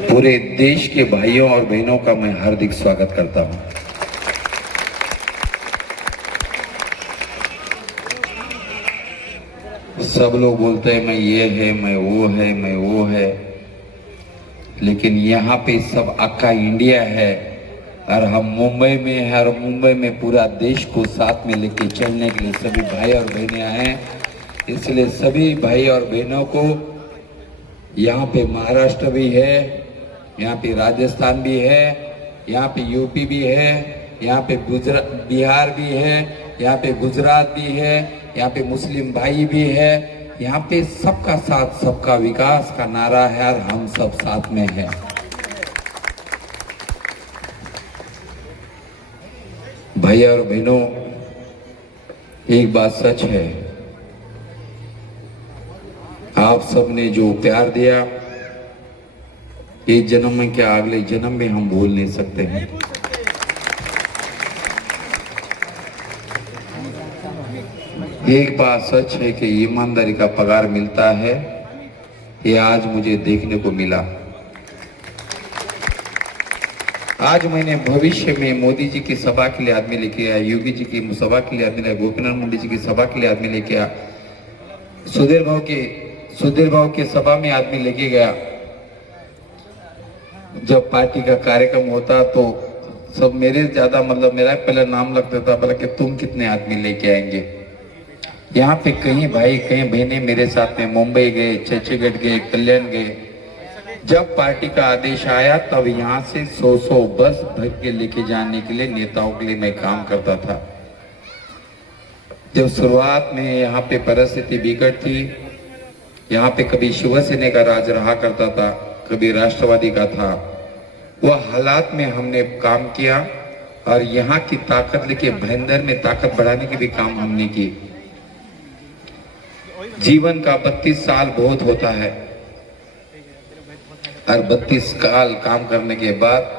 पूरे देश के भाइयों और बहनों का मैं हार्दिक स्वागत करता हूं। सब लोग बोलते हैं मैं ये है, मैं वो है, मैं वो है, लेकिन यहाँ पे सब अक्का इंडिया है और हम मुंबई में हैं और मुंबई में पूरा देश को साथ में लेके चलने के लिए सभी भाई और बहनें आए हैं। इसलिए सभी भाई और बहनों को यहाँ पे महाराष्ट्र भी है, यहाँ पे राजस्थान भी है, यहाँ पे यूपी भी है, यहाँ पे बिहार भी है, यहाँ पे गुजरात भी है, यहाँ पे मुस्लिम भाई भी है। यहाँ पे सबका साथ सबका विकास का नारा है और हम सब साथ में हैं। भाई और बहनों, एक बात सच है, आप सबने जो प्यार दिया, इस जन्म में क्या अगले जन्म में हम भूल नहीं सकते हैं। एक बात सच है कि ईमानदारी का पगार मिलता है, ये आज मुझे देखने को मिला। आज मैंने भविष्य में मोदी जी की सभा के लिए आदमी लेके आया, योगी जी की सभा के लिए आदमी लेके, गोपीनाथ मुंडे जी की सभा के लिए आदमी लेके आया, सुधीर भाव के सभा में आदमी लेके गया। जब पार्टी का कार्यक्रम होता तो सब मेरे ज्यादा मेरा पहले नाम लगता था, बोला कि तुम कितने आदमी लेके आएंगे। यहाँ पे कहीं भाई कहीं बहनें मेरे साथ में मुंबई गए, चर्चगेट गए, कल्याण गए। जब पार्टी का आदेश आया तब यहाँ से 100 बस भर के लेके जाने के लिए नेताओं के लिए मैं काम करता था। जब शुरुआत में यहाँ पे परिस्थिति बिगड़ थी, यहाँ पे कभी शिवसेना का राज रहा करता था, कभी राष्ट्रवादी का था, वह हालात में हमने काम किया और यहाँ की ताकत लेके भाईंदर में ताकत बढ़ाने की भी काम हमने की। जीवन का 32 साल बहुत होता है और 32 साल काम करने के बाद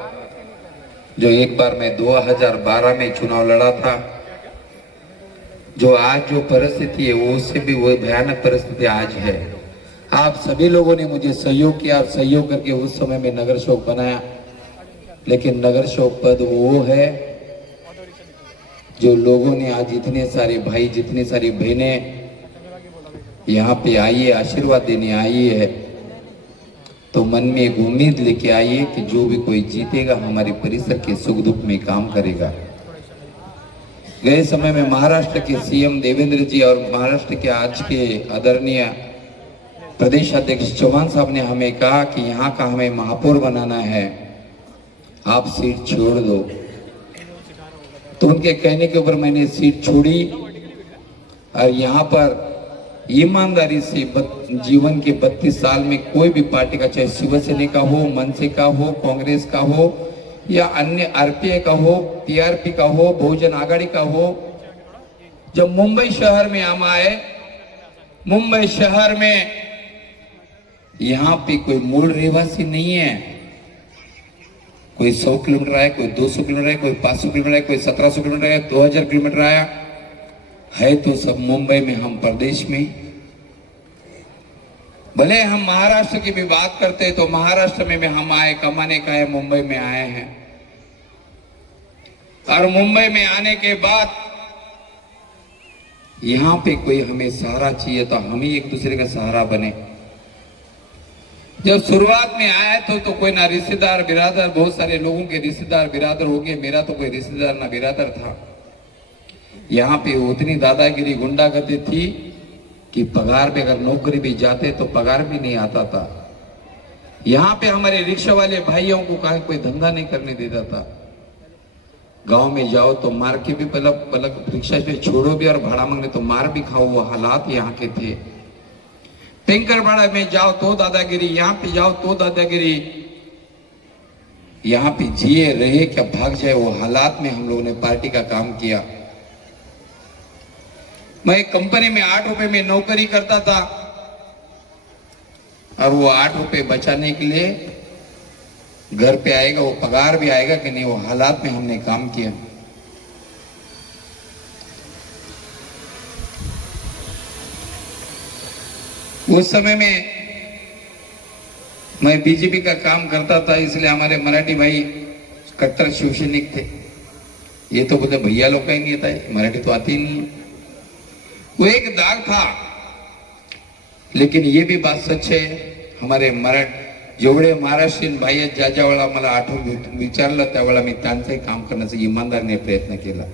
जो एक बार मैं 2012 में चुनाव लड़ा था, जो आज जो परिस्थिति है वो उससे भी वो भयानक परिस्थिति आज है। आप सभी लोगों ने मुझे सहयोग किया और सहयोग करके उस समय में नगर सेवक बनाया, लेकिन नगर सेवक पद वो है जो लोगों ने आज इतने सारे भाई जितनी सारी बहनें यहाँ पे आई है, आशीर्वाद देने आई है, तो मन में एक उम्मीद लेके आई है कि जो भी कोई जीतेगा हमारे परिसर के सुख दुख में काम करेगा। गए समय में महाराष्ट्र के सीएम देवेंद्र जी और महाराष्ट्र के आज के आदरणीय प्रदेश अध्यक्ष चौहान साहब ने हमें कहा कि यहाँ का हमें महापौर बनाना है, आप सीट छोड़ दो। तो उनके कहने के ऊपर मैंने सीट छोड़ी और यहाँ पर ईमानदारी से जीवन के 32 साल में कोई भी पार्टी का, चाहे शिवसेना का हो, मनसे का हो, कांग्रेस का हो या अन्य आरपीआई का हो, टीआरपी का हो, बहुजन आघाड़ी का हो, जब मुंबई शहर में हम आए, मुंबई शहर में यहाँ पे कोई मूल रहवासी नहीं है। कोई 100 किलोमीटर आया, कोई 200 किलोमीटर आया, कोई 500 किलोमीटर आया, कोई 1700 किलोमीटर आया, 2000 किलोमीटर आया है, तो सब मुंबई में, हम प्रदेश में। भले हम महाराष्ट्र की भी बात करते तो महाराष्ट्र में भी हम आए, कमाने का है, मुंबई में आए हैं। और मुंबई में आने के बाद यहाँ पे कोई हमें सहारा चाहिए तो हम ही एक दूसरे का सहारा बने। जब शुरुआत में आया तो कोई ना रिश्तेदार बिरादर, बहुत सारे लोगों के रिश्तेदार बिरादर हो गए, मेरा तो कोई रिश्तेदार ना बिरादर था। यहाँ पे उतनी दादागिरी गुंडागर्दी थी कि पगार पे अगर नौकरी भी जाते तो पगार भी नहीं आता था। यहाँ पे हमारे रिक्शा वाले भाइयों को कोई धंधा नहीं करने देता था। गांव में जाओ तो मार के भी पलक रिक्शा पे छोड़ो भी और भाड़ा मांगने तो मार भी खाओ, वो हालात यहाँ के थे। टेंकरबाड़ा में जाओ तो दादागिरी, यहाँ पे जाओ तो दादागिरी। यहाँ पे जिए रहे क्या भाग जाए, वो हालात में हम लोगों ने पार्टी का काम किया। मैं एक कंपनी में 8 रुपए में नौकरी करता था और वो 8 रुपए बचाने के लिए घर पे आएगा, वो पगार भी आएगा कि नहीं, वो हालात में हमने काम किया। उस समय में मैं बीजेपी का काम करता था, इसलिए हमारे मराठी भाई कट्टर शिवसैनिक थे। ये तो बोलते भैया लोग का ही नहीं आता है, मराठी तो आती ही नहीं है। वो एक दाग था, लेकिन ये भी बात सच है, हमारे जेवढे महाराष्ट्रीयन भाई आहेत, ज्या वेळा मला आठवण विचारलं त्यावेळेला मी त्यांचंही काम करण्याचा इमानदारीने प्रयत्न केला।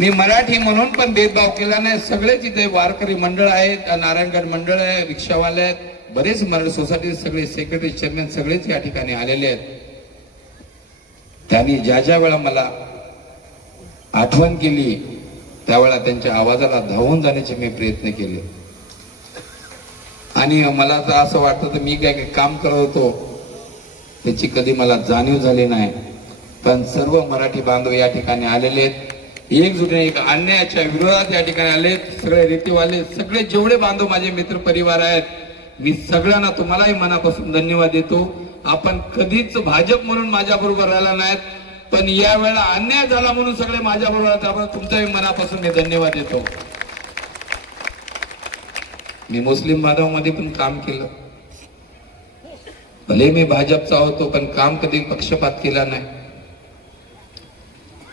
मी मराठी म्हणून पण भेदभाव केला नाही। सगळेच इथे वारकरी मंडळ आहेत, नारायणगड मंडळ आहे, रिक्षावाले आहेत, बरेच मराठी सोसायटी सगळे सेक्रेटरी चेअरमॅन सगळेच या ठिकाणी आलेले आहेत। त्यांनी ज्या वेळा मला आठवण केली त्यावेळेला त्यांच्या आवाजाला धावून जाण्याचे मी प्रयत्न केले। आणि मला तर असं वाटतं तर मी काय काम करत होतो त्याची कधी मला जाणीव झाली नाही, पण सर्व मराठी बांधव या ठिकाणी आलेले आहेत, एकजुटीने एक अन्यायाच्या विरोधात या ठिकाणी आलेत। सगळे रीतीवाले सगळे जेवढे बांधव माझे मित्र परिवार आहेत, मी सगळ्यांना तुम्हालाही मनापासून धन्यवाद देतो। आपण कधीच भाजप म्हणून माझ्या बरोबर राहिला नाहीत, पण या वेळेला अन्याय झाला म्हणून सगळे माझ्या बरोबर, त्यामुळे तुमच्याही मनापासून मी धन्यवाद देतो। मी मुस्लिम बांधवांमध्ये पण काम केलं, भले मी भाजपचा होतो पण काम कधी पक्षपात केला नाही।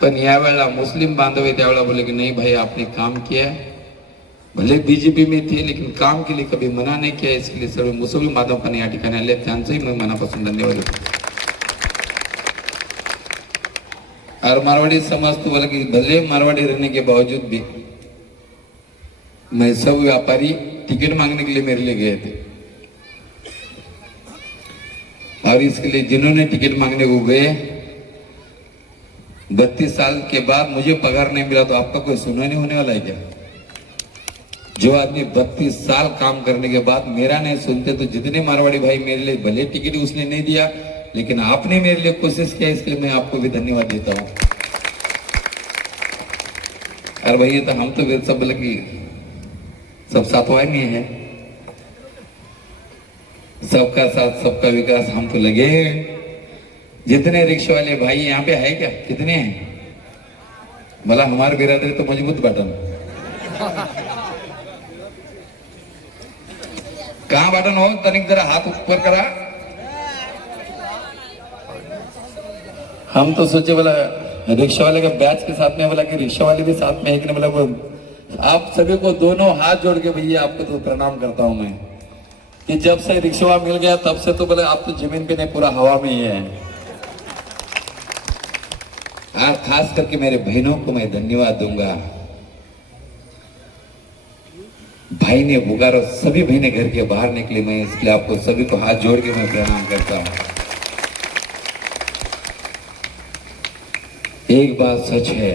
पण या वेळेला मुस्लिम बांधव त्यावेळेला बोले कि नहीं भाई आपने काम किया है, भले बीजेपी में थे लेकिन काम के लिए कभी मना नहीं किया, इसलिए सर्व मुस्लिम बांधव पण या ठिकाणी आले, त्यांचंही मी मनापासून धन्यवाद देतो। और मारवाड़ी समाज तो बोला कि भले मारवाड़ी रहने के बावजूद भी मैं सब व्यापारी टिकट मांगने के लिए मेरे लिए गए थे, और इसके लिए जिन्होंने टिकट मांगने को गए 32 साल के बाद मुझे पगार नहीं मिला, तो आपका कोई सुना नहीं होने वाला है क्या? जो आदमी 32 साल काम करने के बाद मेरा नहीं सुनते, तो जितने मारवाड़ी भाई मेरे लिए भले टिकट उसने नहीं दिया, लेकिन आपने मेरे लिए कोशिश किया, इसके लिए मैं आपको भी धन्यवाद देता हूं। अरे भैया तो हम तो सब बोले कि सब साथवाई में है, सबका साथ सबका विकास, हम तो लगे हैं। जितने रिक्शा वाले भाई यहाँ पे है क्या, कितने हैं? भला हमारे बिरादरी तो मजबूत बटन कहाँ बटन हो, तनिक जरा हाथ ऊपर करा। हम तो सोचे बोला रिक्शा वाले का बैच के साथ में, बोला कि रिक्शा वाले भी साथ में है कि नहीं, बोला आप सभी को दोनों हाथ जोड़ के भैया आपको तो प्रणाम करता हूं मैं, कि जब से रिक्शा मिल गया तब से तो बोले आप तो जमीन पे नहीं पूरा हवा में ही है। और खास करके मेरे बहनों को मैं धन्यवाद दूंगा, भाई ने पुकारा, सभी बहनें घर के बाहर निकली, मैं इसलिए आपको सभी को हाथ जोड़ के मैं प्रणाम करता हूं। एक बात सच है,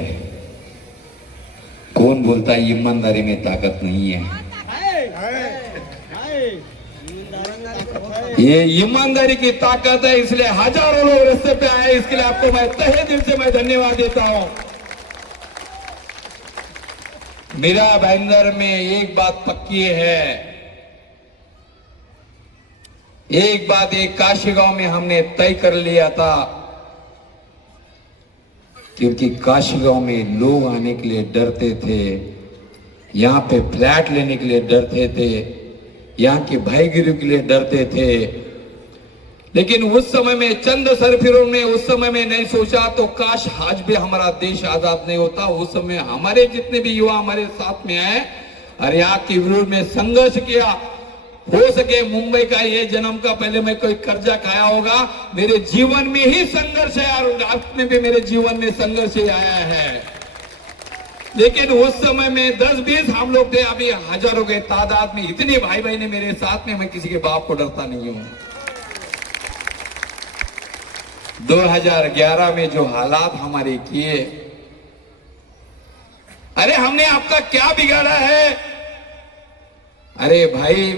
कौन बोलता है ईमानदारी में ताकत नहीं है? ये ईमानदारी की ताकत है, इसलिए हजारों लोग रास्ते पे आए, इसके लिए आपको मैं तहे दिल से मैं धन्यवाद देता हूं। मेरा भाईंदर में एक बात पक्की है, एक बात एक काशी गांव में हमने तय कर लिया था, क्योंकि काशी गांव में लोग आने के लिए डरते थे, यहाँ पे फ्लैट लेने के लिए डरते थे, यहाँ की भाईगिरी के लिए डरते थे। लेकिन उस समय में चंद सरफिरों ने उस समय में नहीं सोचा तो काश आज भी हमारा देश आजाद नहीं होता। उस समय हमारे जितने भी युवा हमारे साथ में आए और यहाँ के विरोध में संघर्ष किया, हो सके मुंबई का ये जन्म का पहले मैं कोई कर्जा खाया होगा, मेरे जीवन में ही संघर्ष है और आप में भी मेरे जीवन में संघर्ष ही आया है। लेकिन उस समय में 10-20 हम लोग थे, अभी हजारों के तादाद में इतने भाई भाई ने मेरे साथ में, मैं किसी के बाप को डरता नहीं हूं। 2011 में जो हालात हमारे किए, अरे हमने आपका क्या बिगाड़ा है? अरे भाई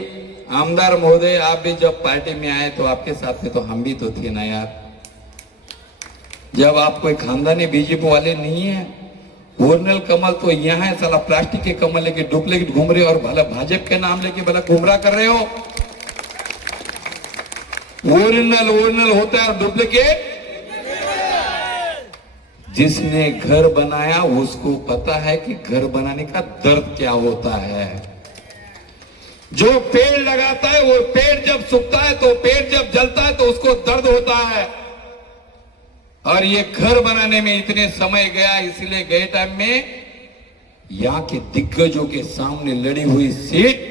आमदार महोदय, आप भी जब पार्टी में आए तो आपके साथ में तो हम भी तो थे ना यार। जब आप कोई खानदानी बीजेपी वाले नहीं है, ओरिजिनल कमल तो यहाँ है, साला प्लास्टिक के कमल लेके डुप्लीकेट घूम रहे हो, और भला भाजपा के नाम लेके भला गुमराह कर रहे हो। ओरिजिनल होता है, डुप्लीकेट जिसने घर बनाया उसको पता है कि घर बनाने का दर्द क्या होता है। जो पेड़ लगाता है वो पेड़ जब सूखता है तो पेड़ जब जलता है तो उसको दर्द होता है। और ये घर बनाने में इतने समय गया, इसलिए गए टाइम में यहां के दिग्गजों के सामने लड़ी हुई सीट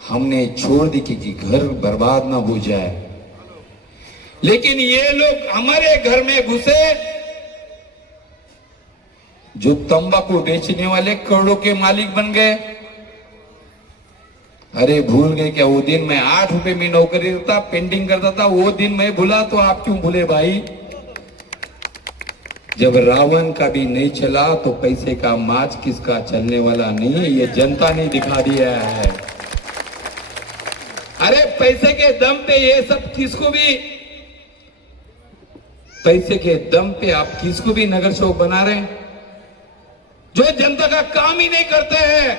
हमने छोड़ दी कि घर बर्बाद ना हो जाए। लेकिन ये लोग हमारे घर में घुसे, जो तंबाकू बेचने वाले करोड़ों के मालिक बन गए। अरे भूल गए क्या वो दिन मैं 8 रुपए में नौकरी करता, पेंटिंग करता था, वो दिन मैं भूला तो आप क्यों भूले भाई? जब रावण का भी नहीं चला तो पैसे का माच किसका चलने वाला नहीं है, ये जनता ने दिखा दिया है। अरे पैसे के दम पे ये सब किसको भी, पैसे के दम पे आप किसको भी नगर चौक बना रहे हैं, जो जनता का काम ही नहीं करते हैं,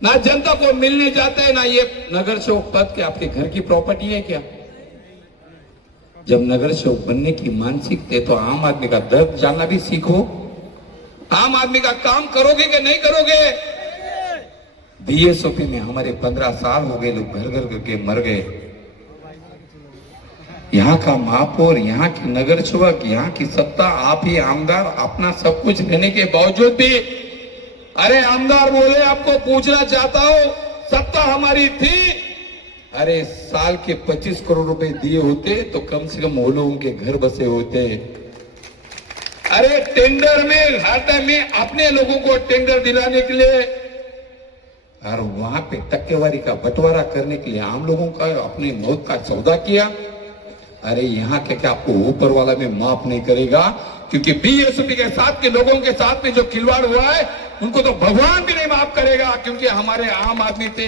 ना जनता को मिलने जाते हैं, ना ये नगर चौक पद के आपके घर की प्रॉपर्टी है क्या? जब नगर चौक बनने की मानसिकता है तो आम आदमी का दर्द जानना भी सीखो। आम आदमी का काम करोगे कि नहीं करोगे? बीएसओपी में हमारे 15 साल हो गए, लोग घर घर करके मर गए। यहाँ का महापौर, यहाँ की नगर सेवक, यहाँ की सत्ता, आप ही आमदार, अपना सब कुछ देने के बावजूद भी, अरे आमदार बोले आपको पूछना चाहता हूं, सत्ता हमारी थी, अरे साल के 25 करोड़ रुपए दिए होते तो कम से कम वो लोगों के घर बसे होते। अरे टेंडर में हर टाइम में अपने लोगों को टेंडर दिलाने के लिए और वहां पे टक्केवारी का बंटवारा करने के लिए आम लोगों का अपनी मौत का सौदा किया। अरे यहाँ के क्या आपको ऊपर वाला में माफ नहीं करेगा? क्योंकि बीएसपी के साथ के लोगों के साथ में जो खिलवाड़ हुआ है उनको तो भगवान भी नहीं माफ करेगा, क्योंकि हमारे आम आदमी थे,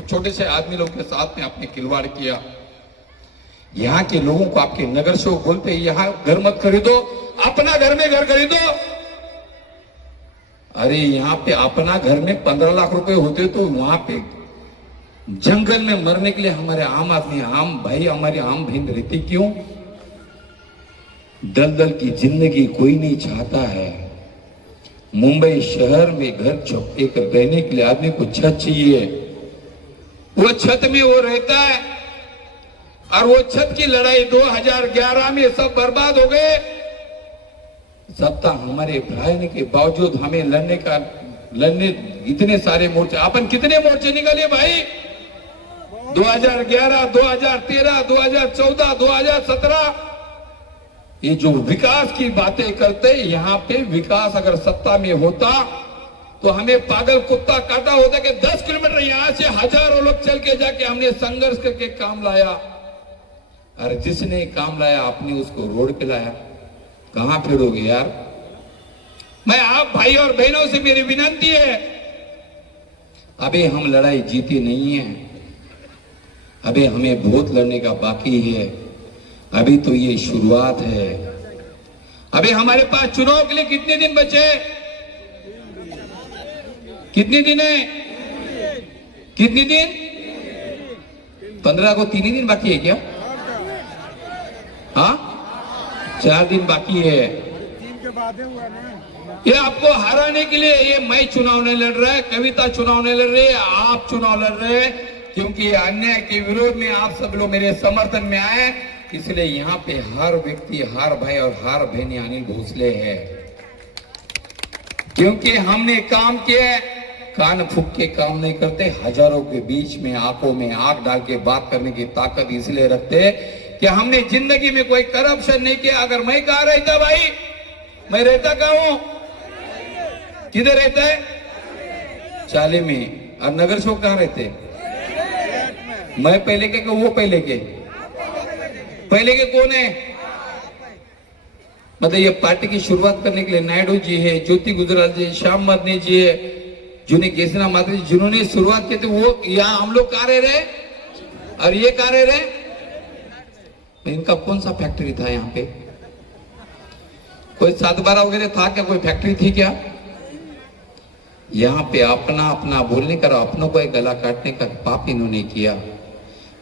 छोटे से आदमी लोग के साथ में आपने खिलवाड़ किया। यहाँ के लोगों को आपके नगर सेवक बोलते हैं यहाँ घर मत खरीदो, अपना घर में घर खरीदो। अरे यहाँ पे अपना घर में 15 लाख रुपए होते तो वहां पे जंगल में मरने के लिए हमारे आम आदमी, आम भाई, हमारी आम बहन रहती क्यों? दलदल की जिंदगी कोई नहीं चाहता है। मुंबई शहर में घर चौके कर रहने के लिए आदमी को छत चाहिए, वो छत में वो रहता है। और वो छत की लड़ाई 2011 में सब बर्बाद हो गए। सत्ता हमारे भराने के बावजूद हमें लड़ने इतने सारे मोर्चे, अपन कितने मोर्चे निकाले भाई? 2011, 2013, 2014, 2017, ये जो विकास की बातें करते, यहाँ पे विकास अगर सत्ता में होता तो हमें पागल कुत्ता काटा होता कि 10 किलोमीटर यहां से हजारों लोग चल के जाके हमने संघर्ष करके काम लाया। अरे जिसने काम लाया आपने उसको रोड पे लाया, कहां फिरोगे यार? मैं आप भाई और बहनों से मेरी विनती है, अभी हम लड़ाई जीती नहीं है, अभी हमें बहुत लड़ने का बाकी है, अभी तो ये शुरुआत है। अभी हमारे पास चुनाव के लिए कितने दिन बचे? कितने दिन है? कितने दिन? 15 को 3 ही दिन बाकी है क्या? हाँ, 4 दिन बाकी है। ये आपको हराने के लिए ये मैं चुनाव नहीं लड़ रहा है, कविता चुनाव नहीं लड़ रही है, आप चुनाव लड़ रहे हैं, क्योंकि अन्याय के विरोध में आप सब लोग मेरे समर्थन में आए। इसलिए यहाँ पे हर व्यक्ति, हर भाई और हर बहन अनिल भोसले है, क्योंकि हमने काम किया। कान फूक के काम नहीं करते, हजारों के बीच में आंखों में आंख डाल के बात करने की ताकत इसलिए रखते कि हमने जिंदगी में कोई करप्शन नहीं किया। अगर मैं कहाँ रहता भाई, मैं रहता कहाँ हूं? किधर रहता है? चाली में। और नगर सेवक कहाँ रहते? मैं पहले के वो पहले के? पहले के कौन है? मतलब ये पार्टी की शुरुआत करने के लिए नायडू जी है, ज्योति गुजराल जी, श्याम मदनी जी है, जुनी केसरा माता जी, जिन्होंने शुरुआत की थी, वो यहाँ हम लोग कहाँ रह रहे और ये कहाँ रह रहे? इनका कौन सा फैक्ट्री था यहाँ पे? कोई 7/12 वगैरह था क्या? कोई फैक्ट्री थी क्या? यहाँ पे अपना अपना बोलने का, अपनों को गला काटने का पाप इन्होंने किया।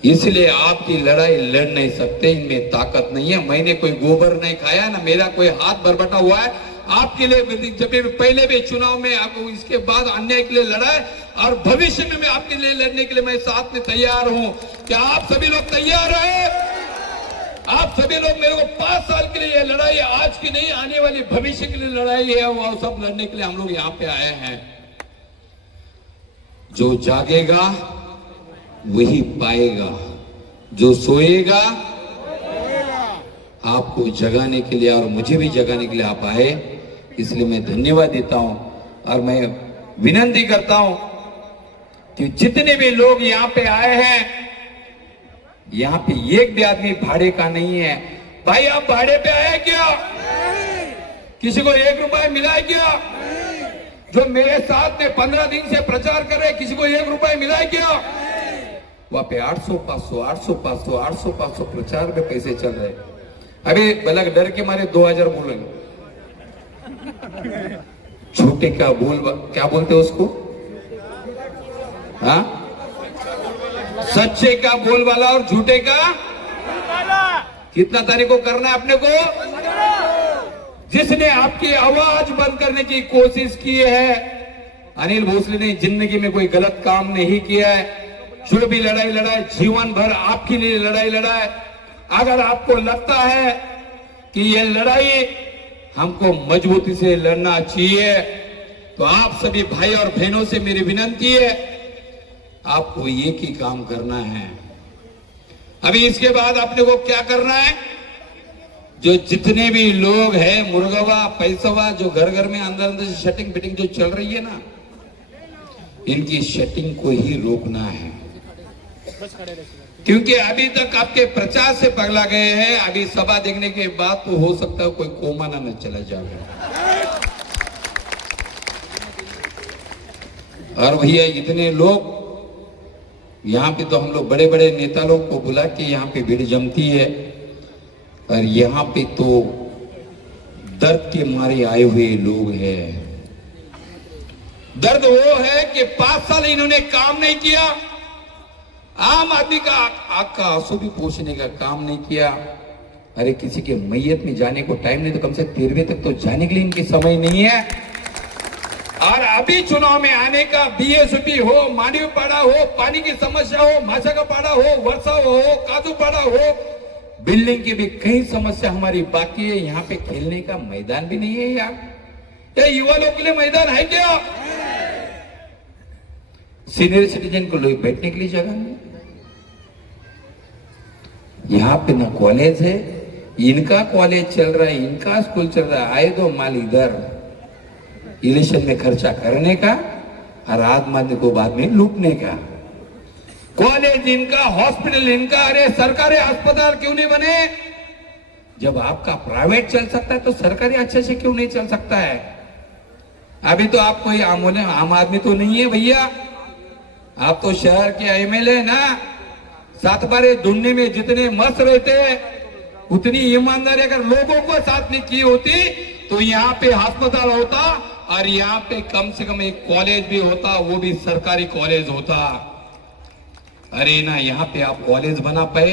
इसलिए आपकी लड़ाई लड़ नहीं सकते, इनमें ताकत नहीं है। मैंने कोई गोबर नहीं खाया, ना मेरा कोई हाथ भरभटा हुआ है आपके लिए। जब पहले भी चुनाव में आपको, इसके बाद अन्याय के लिए लड़ा है, और भविष्य में मैं आपके लिए लड़ने के लिए मैं साथ में तैयार हूं। क्या आप सभी लोग तैयार हैं? आप सभी लोग मेरे को 5 साल के लिए ये लड़ाई आज की नहीं, आने वाली भविष्य के लिए लड़ाई है, वो सब लड़ने के लिए हम लोग यहां पे आए हैं। जो जागेगा वही पाएगा, जो सोएगा आपको जगाने के लिए और मुझे भी जगाने के लिए आप आए, इसलिए मैं धन्यवाद देता हूं। और मैं विनती करता हूं कि जितने भी लोग यहां पे आए हैं, यहां पे एक भी आदमी भाड़े का नहीं है। भाई आप भाड़े पे आए क्या? किसी को 1 रुपया मिला है क्या? जो मेरे साथ में 15 दिन से प्रचार कर रहे, किसी को 1 रुपया मिला है क्या? वहां पे 800 500 800 500 800 500 प्रचार में पैसे चल रहे। अभी बलक डर के मारे 2000 बोलेंगे। झूठे का बोल, क्या बोलते हैं उसको? हाँ, सच्चे का बोल वाला और झूठे का कितना तारीख को करना है अपने को? जिसने आपकी आवाज बंद करने की कोशिश की है, अनिल भोसले ने जिंदगी में कोई गलत काम नहीं किया है। जो भी लड़ाई लड़ा है, जीवन भर आपके लिए लड़ाई लड़ा है। अगर आपको लगता है कि ये लड़ाई हमको मजबूती से लड़ना चाहिए, तो आप सभी भाई और बहनों से मेरी विनती है, आपको एक ही काम करना है। अभी इसके बाद आपने को क्या करना है? जो जितने भी लोग हैं, मुर्गवा पैसवा, जो घर घर में अंदर अंदर से शटिंग फिटिंग जो चल रही है ना, इनकी शटिंग को ही रोकना है। क्योंकि अभी तक आपके प्रचार से पगला गए हैं। अभी सभा देखने के बाद तो हो सकता है कोई कोमा न चला जाए। और भैया इतने लोग यहाँ पे, तो हम लोग बड़े बड़े नेता लोग को बुला के यहाँ पे भीड़ जमती है, और यहाँ पे तो दर्द के मारे आए हुए लोग हैं। दर्द वो है कि 5 साल इन्होंने काम नहीं किया, आम आदमी का आग का आंसू भी पोंछने का काम नहीं किया। अरे किसी के मैयत में जाने को टाइम नहीं, तो कम से 13वें तक तो जाने के लिए इनके समय नहीं है। और अभी चुनाव में आने का, बीएसपी हो, मांडवी पाड़ा हो, पानी की समस्या हो, माछा का पाड़ा हो, वर्षा हो, काजू पाड़ा हो, बिल्डिंग की भी कई समस्या हमारी बाकी है। यहाँ पे खेलने का मैदान भी नहीं है यार। ये युवा लोग के लिए मैदान है क्या? सीनियर सिटीजन को लोग बैठने के लिए जगह नहीं। यहाँ पे ना कॉलेज है, इनका कॉलेज चल रहा है, इनका स्कूल चल रहा है, आए दो माल इधर इलेक्शन में खर्चा करने का और आदमी को बाद में लूटने का। कॉलेज इनका, हॉस्पिटल इनका। अरे सरकारी अस्पताल क्यों नहीं बने? जब आपका प्राइवेट चल सकता है तो सरकारी अच्छे से क्यों नहीं चल सकता है? अभी तो आप कोई आम आदमी तो नहीं है भैया, आप तो शहर के एमएलए ना। 7 बार ढूंढने में जितने मस्त रहते हैं, उतनी ईमानदारी अगर लोगों को साथ में की होती तो यहाँ पे अस्पताल होता, और यहाँ पे कम से कम एक कॉलेज भी होता, वो भी सरकारी कॉलेज होता। अरे ना, यहाँ पे आप कॉलेज बना पाए,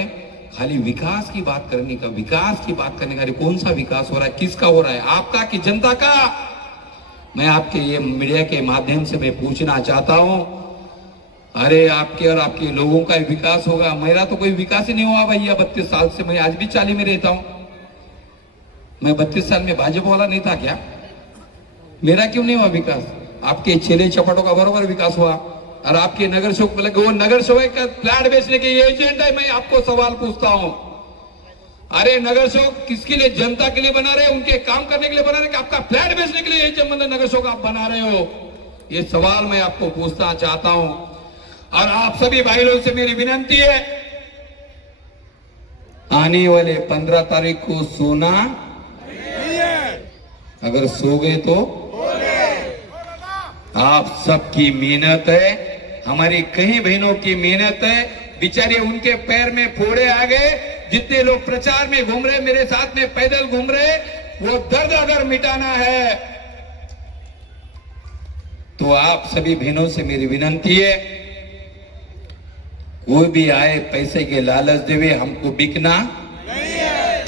खाली विकास की बात करने का, विकास की बात करने का। कौन सा विकास हो रहा है? किसका हो रहा है? आपका कि जनता का? मैं आपके ये मीडिया के माध्यम से मैं पूछना चाहता हूं, अरे आपके और आपके लोगों का विकास होगा? मेरा तो कोई विकास ही नहीं हुआ भैया 32 साल से। मैं आज भी 40 में रहता हूं। मैं 32 साल में भाजपा वाला नहीं था क्या? मेरा क्यों नहीं हुआ विकास? आपके चेले चपाटों का बराबर विकास हुआ। और आपके नगर सेवक, वो नगर सेवक का फ्लैट बेचने के एजेंट है। मैं आपको सवाल पूछता हूं, अरे नगर सेवक किसके लिए? जनता के लिए बना रहे, उनके काम करने के लिए बना रहे, कि आपका फ्लैट बेचने के लिए नगर सेवक आप बना रहे हो? ये सवाल मैं आपको पूछना चाहता हूं। और आप सभी भाई लोगों से मेरी विनती है, आने वाले 15 तारीख को सोना, अगर सो गए तो आप सबकी मेहनत है, हमारी कई बहनों की मेहनत है। बेचारे उनके पैर में फोड़े आ गए। जितने लोग प्रचार में घूम रहे, मेरे साथ में पैदल घूम रहे, वो दर्द अगर मिटाना है तो आप सभी बहनों से मेरी विनती है, कोई भी आए पैसे के लालच देवे, हमको बिकना नहीं है।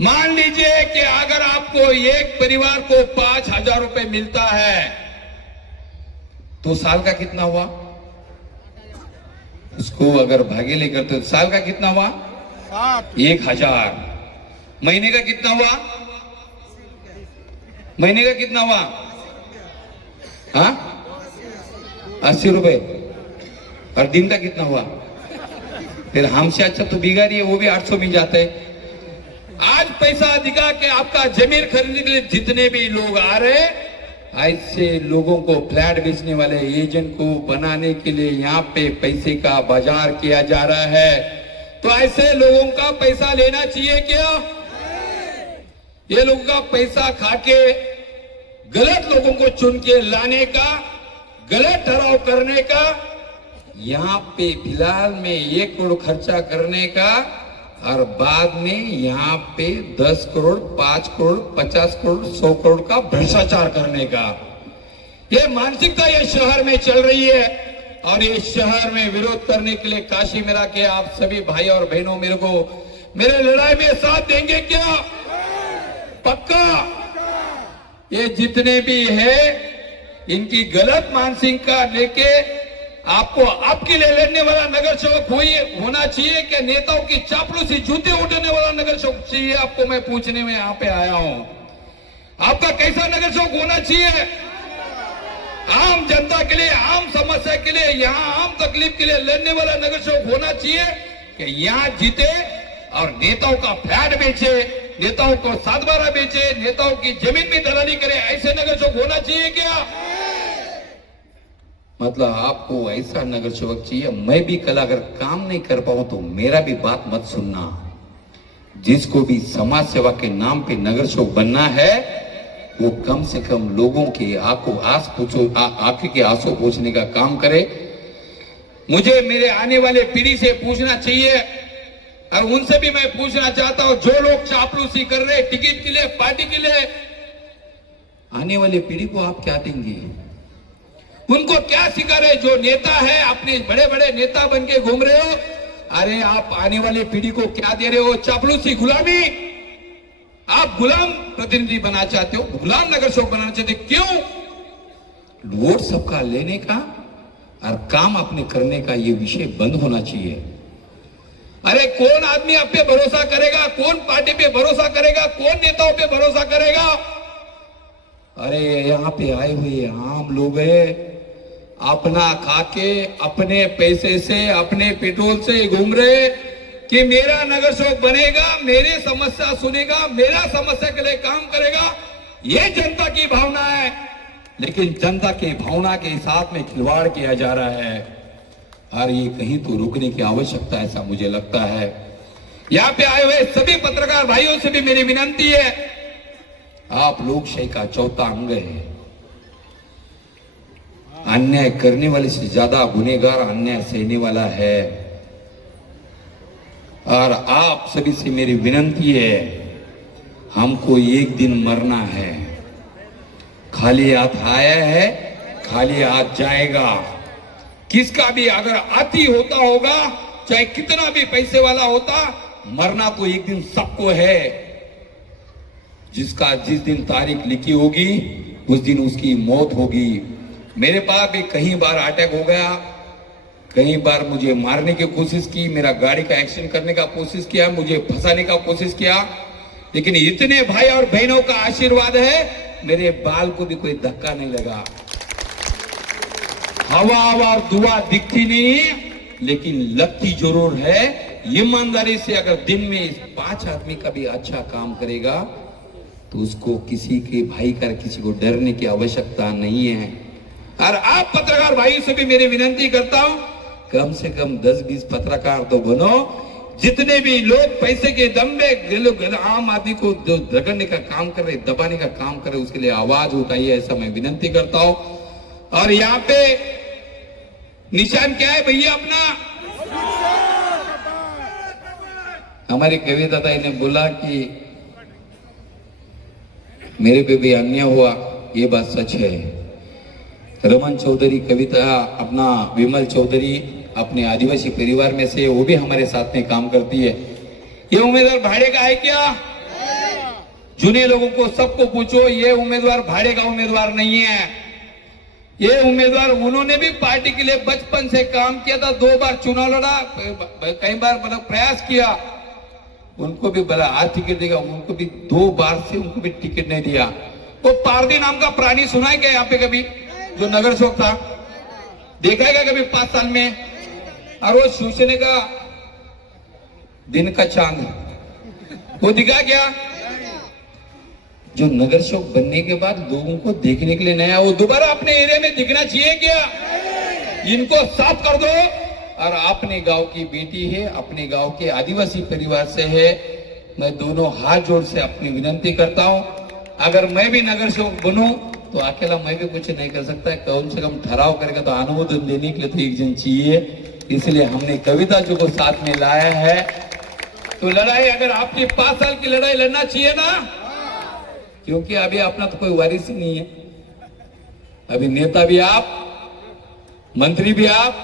मान लीजिए कि अगर आपको एक परिवार को 5,000 रुपए मिलता है तो साल का कितना हुआ? उसको अगर भागे लेकर तो साल का कितना हुआ? 1000। महीने का कितना हुआ? महीने का कितना हुआ? हाँ, 80 रुपए। और दिन का कितना हुआ? फिर हमसे अच्छा तो बिगाड़ी है, वो भी 800 मिल जाते हैं। आज पैसा दिखा के आपका जमीन खरीदने के लिए जितने भी लोग आ रहे, ऐसे लोगों को फ्लैट बेचने वाले एजेंट को बनाने के लिए यहाँ पे पैसे का बाजार किया जा रहा है। तो ऐसे लोगों का पैसा लेना चाहिए क्या? ये लोगों का पैसा खाके गलत लोगों को चुन के लाने का, गलत ठहराव करने का, यहाँ पे फिलहाल में 1 करोड़ खर्चा करने का और बाद में यहाँ पे 10 करोड़, 5 करोड़, 50 करोड़, 100 करोड़ का भ्रष्टाचार करने का, ये मानसिकता ये शहर में चल रही है। और ये शहर में विरोध करने के लिए काशी मेरा के आप सभी भाई और बहनों मेरे को मेरे लड़ाई में साथ देंगे क्या? पक्का। ये जितने भी है इनकी गलत मानसिकता लेके आपको आपके लिए लड़ने वाला नगर सेवक होना चाहिए कि नेताओं की चापलूसी जूते उठाने वाला नगर सेवक चाहिए? आपको मैं पूछने में यहाँ पे आया हूं, आपका कैसा नगर सेवक होना चाहिए? आम जनता के लिए, आम समस्या के लिए, यहाँ आम तकलीफ के लिए लड़ने वाला नगर सेवक होना चाहिए कि यहाँ जीते और नेताओं का फ्लैट बेचे, नेताओं को 7/12 बेचे, नेताओं की जमीन में दलाली करे, ऐसे नगर सेवक होना चाहिए क्या? मतलब आपको ऐसा नगर सेवक चाहिए। मैं भी कल अगर काम नहीं कर पाऊं तो मेरा भी बात मत सुनना। जिसको भी समाज सेवा के नाम पे नगर सेवक बनना है वो कम से कम लोगों के आंखों के आंसू पोंछने का काम करे। मुझे मेरे आने वाले पीढ़ी से पूछना चाहिए और उनसे भी मैं पूछना चाहता हूं, जो लोग चापलूसी कर रहे टिकट के लिए, पार्टी के लिए, आने वाली पीढ़ी को आप क्या देंगे? उनको क्या सिखा रहे? जो नेता है, अपने बड़े बड़े नेता बन के घूम रहे हो, अरे आप आने वाली पीढ़ी को क्या दे रहे हो? चापलूसी, गुलामी। आप गुलाम प्रतिनिधि बना चाहते हो, गुलाम नगर सेवक बनाना चाहते हो। क्यों? वोट सबका लेने का और काम अपने करने का ये विषय बंद होना चाहिए। अरे कौन आदमी आप पे भरोसा करेगा? कौन पार्टी पे भरोसा करेगा? कौन नेताओं पे भरोसा करेगा? अरे यहाँ पे आए हुए आम लोग है, अपना खाके अपने पैसे से, अपने पेट्रोल से घूम रहे कि मेरा नगर सेवक बनेगा, मेरे समस्या सुनेगा, मेरा समस्या के लिए काम करेगा। ये जनता की भावना है, लेकिन जनता की भावना के साथ में खिलवाड़ किया जा रहा है और ये कहीं तो रुकने की आवश्यकता है, ऐसा मुझे लगता है। यहाँ पे आए हुए सभी पत्रकार भाइयों से भी मेरी विनती है, आप लोकशाही का चौथा अंग है। अन्याय करने वाले से ज्यादा गुनहगार अन्याय सहने वाला है। और आप सभी से मेरी विनती है, हमको एक दिन मरना है। खाली हाथ आया है, खाली हाथ जाएगा। किसका भी अगर अति होता होगा, चाहे कितना भी पैसे वाला होता, मरना तो एक दिन सबको है। जिसका जिस दिन तारीख लिखी होगी उस दिन उसकी मौत होगी। मेरे पास भी कई बार अटैक हो गया, कई बार मुझे मारने की कोशिश की, मेरा गाड़ी का एक्सीडेंट करने का कोशिश किया, मुझे फंसाने का कोशिश किया, लेकिन इतने भाई और बहनों का आशीर्वाद है, मेरे बाल को भी कोई धक्का नहीं लगा। हवा और दुआ दिखती नहीं, लेकिन लगती जरूर है। ईमानदारी से अगर दिन में 5 आदमी का भी अच्छा काम करेगा तो उसको किसी के भाई का, किसी को डरने की आवश्यकता नहीं है। और आप पत्रकार भाइयों से भी मेरी विनती करता हूं, कम से कम 10-20 पत्रकार तो बनो। जितने भी लोग पैसे के दम में आम आदमी को रगड़ने का काम कर रहे, दबाने का काम कर रहे, उसके लिए आवाज उठाइए, ऐसा मैं विनती करता हूं। और यहाँ पे निशान क्या है भैया अपना? हमारी कविता ताई ने बोला कि मेरे पे भी अन्याय हुआ, ये बात सच है। रमन चौधरी कविता अपना, विमल चौधरी अपने आदिवासी परिवार में से, वो भी हमारे साथ में काम करती है। ये उम्मीदवार भाड़े का है क्या? जुने लोगों को सबको पूछो, ये उम्मीदवार भाड़े का उम्मीदवार नहीं है। ये उम्मीदवार उन्होंने भी पार्टी के लिए बचपन से काम किया था, 2 बार चुनाव लड़ा, कई बार मतलब प्रयास किया, उनको भी बोला आज टिकट देगा, उनको भी 2 बार से उनको भी टिकट नहीं दिया। तो पारदी नाम का प्राणी सुना है क्या यहाँ पे कभी, जो नगर सेवक था? देखा है क्या कभी 5 साल में? और वो शिवसेना का दिन का चांद वो दिखा क्या? जो नगर सेवक बनने के बाद लोगों को देखने के लिए नया, वो दोबारा अपने एरिया में दिखना चाहिए क्या? इनको साफ कर दो। और अपने गांव की बेटी है, अपने गांव के आदिवासी परिवार से है, मैं दोनों हाथ जोड़ से अपनी विनती करता हूं, अगर मैं भी नगर सेवक बनूं तो अकेला मैं भी कुछ नहीं कर सकता है, कम से कम ठहराव करेगा तो अनुमोदन देने के लिए तो एक जन चाहिए। इसलिए हमने कविता जी को साथ में लाया है। तो लड़ाई, अगर आपकी 5 साल की लड़ाई लड़ना चाहिए ना, क्योंकि अभी अपना तो कोई वारिस ही नहीं है। अभी नेता भी आप, मंत्री भी आप,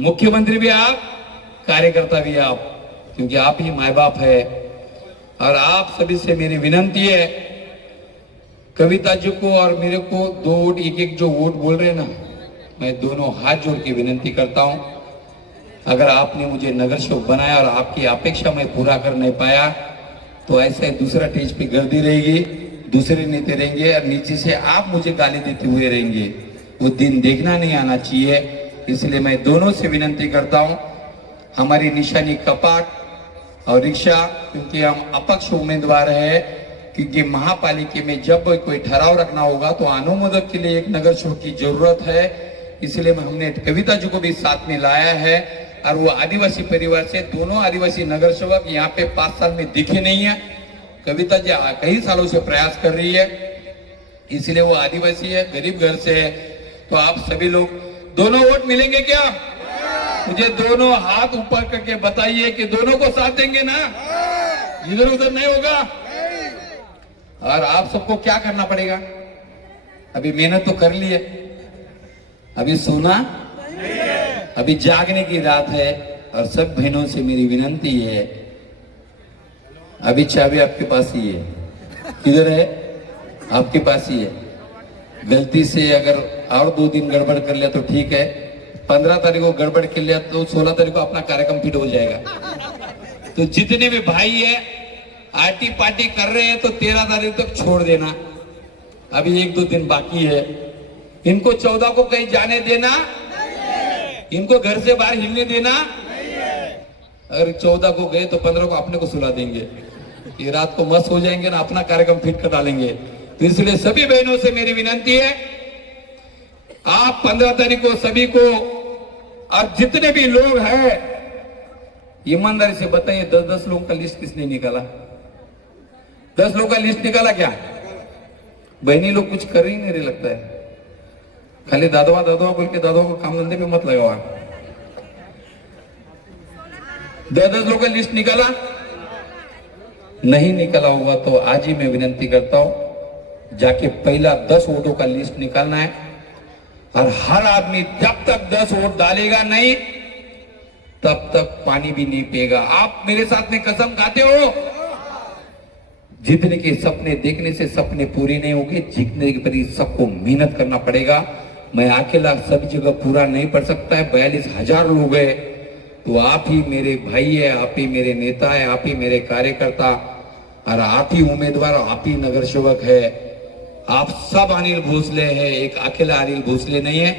मुख्यमंत्री भी आप, कार्यकर्ता भी आप, क्योंकि आप ही माए बाप है। और आप सभी से मेरी विनती है, कविता जी को और मेरे को 2 वोट, एक जो वोट बोल रहे हैं ना, मैं दोनों हाथ जोड़ के विनती करता हूं, अगर आपने मुझे नगर सेवक बनाया और आपकी अपेक्षा मैं पूरा कर नहीं पाया तो ऐसे दूसरा स्टेज पे गर्दी रहेगी, दूसरे नेता रहेंगे और नीचे से आप मुझे गाली देते हुए रहेंगे। वो दिन देखना नहीं आना चाहिए। इसलिए मैं दोनों से विनती करता हूं, हमारी निशानी कपाट और रिक्शा, क्योंकि हम अपक्ष उम्मीदवार है, क्योंकि महापालिका में जब कोई ठहराव रखना होगा तो अनुमोदक के लिए एक नगर सेवक की जरूरत है। इसलिए हमने कविता जी को भी साथ में लाया है। और वो आदिवासी परिवार से, दोनों आदिवासी नगर सेवक यहाँ पे 5 साल में दिखे नहीं है। कविता जी कई सालों से प्रयास कर रही है, इसलिए वो आदिवासी है, गरीब घर से है। तो आप सभी लोग, दोनों वोट मिलेंगे क्या? मुझे दोनों हाथ ऊपर करके बताइए कि दोनों को साथ देंगे ना, इधर उधर नहीं होगा। और आप सबको क्या करना पड़ेगा? अभी मेहनत तो कर ली है, अभी सोना, अभी जागने की रात है। और सब बहनों से मेरी विनती है, अभी चाबी आपके पास ही है, किधर है? आपके पास ही है। गलती से अगर और 2 दिन गड़बड़ कर लिया तो ठीक है, 15 तारीख को गड़बड़ कर लिया तो 16 तारीख को अपना कार्यक्रम फिट हो जाएगा। तो जितने भी भाई है आरटी पार्टी कर रहे हैं तो 13 तारीख तक छोड़ देना, अभी 1-2 दिन बाकी है। इनको 14 को कहीं जाने देना, इनको घर से बाहर हिलने देना। अगर 14 को गए तो 15 को अपने को सुला देंगे, ये रात को मस्त हो जाएंगे ना, अपना कार्यक्रम फिट कर डालेंगे। तो इसलिए सभी बहनों से मेरी विनती है, आप 15 तारीख को सभी को, और जितने भी लोग हैं ईमानदारी से बताइए, 10-10 लोगों का लिस्ट किसने निकाला? 10 लोगों का लिस्ट निकाला क्या? बहनी लोग कुछ कर ही नहीं रहे लगता है, खाली दादवा दादवा बोल के दादवा को काम धंधे में मत लगावा। 10-10 लोगों का लिस्ट निकाला? नहीं निकाला होगा तो आज ही मैं विनती करता हूं, जाके पहला 10 वोटों का लिस्ट निकालना है। और हर आदमी जब तक 10 वोट डालेगा नहीं तब तक पानी भी नहीं पिएगा। आप मेरे साथ में कसम खाते हो? जीतने के सपने देखने से सपने पूरे नहीं होंगे, जीतने के प्रति सबको मेहनत करना पड़ेगा। मैं अकेला सब जगह पूरा नहीं पड़ सकता है, 42,000 लोग है, तो आप ही मेरे भाई है, आप ही मेरे नेता है, आप ही मेरे कार्यकर्ता, और आप ही उम्मीदवार, आप ही नगर सेवक है। आप सब अनिल भोसले है, एक अकेला अनिल भोसले नहीं है।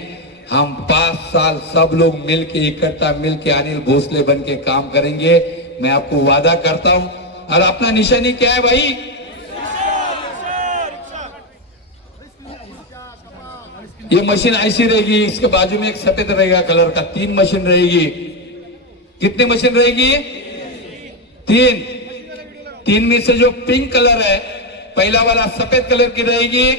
हम 5 साल सब लोग मिलके, इकट्ठा मिलके अनिल भोसले बन के काम करेंगे, मैं आपको वादा करता हूं। और अपना निशानी क्या है भाई? ये मशीन ऐसी रहेगी, इसके बाजू में एक सफेद रहेगा कलर का, 3 मशीन रहेगी। कितनी मशीन रहेगी? 3 में से जो पिंक कलर है, पहला वाला सफेद कलर की रहेगी,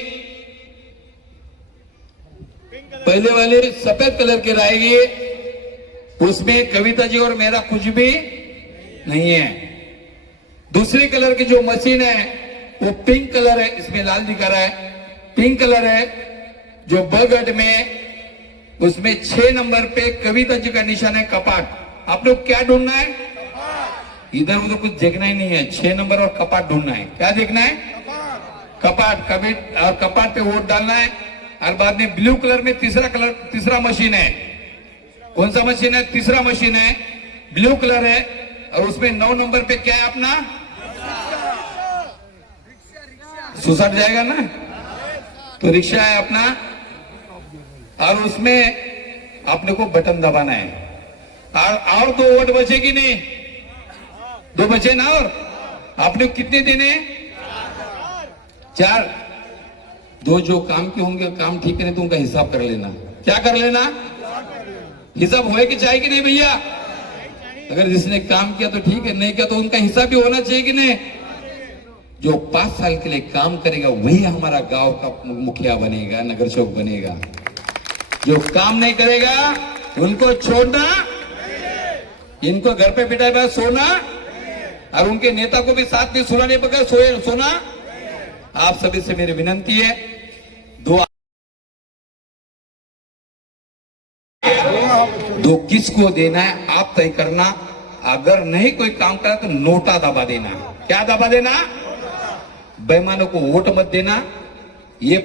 पहले वाले सफेद कलर की रहेगी, उसमें कविता जी और मेरा कुछ भी नहीं है। दूसरे कलर की जो मशीन है वो पिंक कलर है, इसमें लाल दिखा रहा है, पिंक कलर है। जो बगट में उसमें 6 नंबर पे कविता जी का निशान है, कपाट। आप लोग क्या ढूंढना है? इधर उधर कुछ देखना ही नहीं है, 6 नंबर और कपाट ढूंढना है। क्या देखना है? कपाट। और कपाट पे वोट डालना है। और बाद में ब्लू कलर में तीसरा मशीन है। कौन सा मशीन है? तीसरा मशीन है, ब्लू कलर है, और उसमें 9 नंबर पे क्या है अपना? सुसट जाएगा ना, तो रिक्शा है अपना, और उसमें आपने को बटन दबाना है। और 2 वोट बचे कि नहीं? 2 बचे ना, और आपने कितने देने? 4। 2 जो काम के होंगे, काम ठीक है तो उनका हिसाब कर लेना। क्या कर लेना? हिसाब होए कि चाहिए कि नहीं भैया? अगर जिसने काम किया तो ठीक है, नहीं किया तो उनका हिसाब भी होना चाहिए कि नहीं? जो 5 साल के लिए काम करेगा वही हमारा गांव का मुखिया बनेगा, नगर सेवक बनेगा। जो काम नहीं करेगा उनको छोड़ना, इनको घर पे बिठाए बगैर सोना, और उनके नेता को भी साथ में सुलाने बगैर सोना। आप सभी से मेरी विनंती है, 2 किसको देना है आप तय करना। अगर नहीं कोई काम करा तो नोटा दबा देना। क्या दबा देना? बेईमानों को वोट मत देना। ये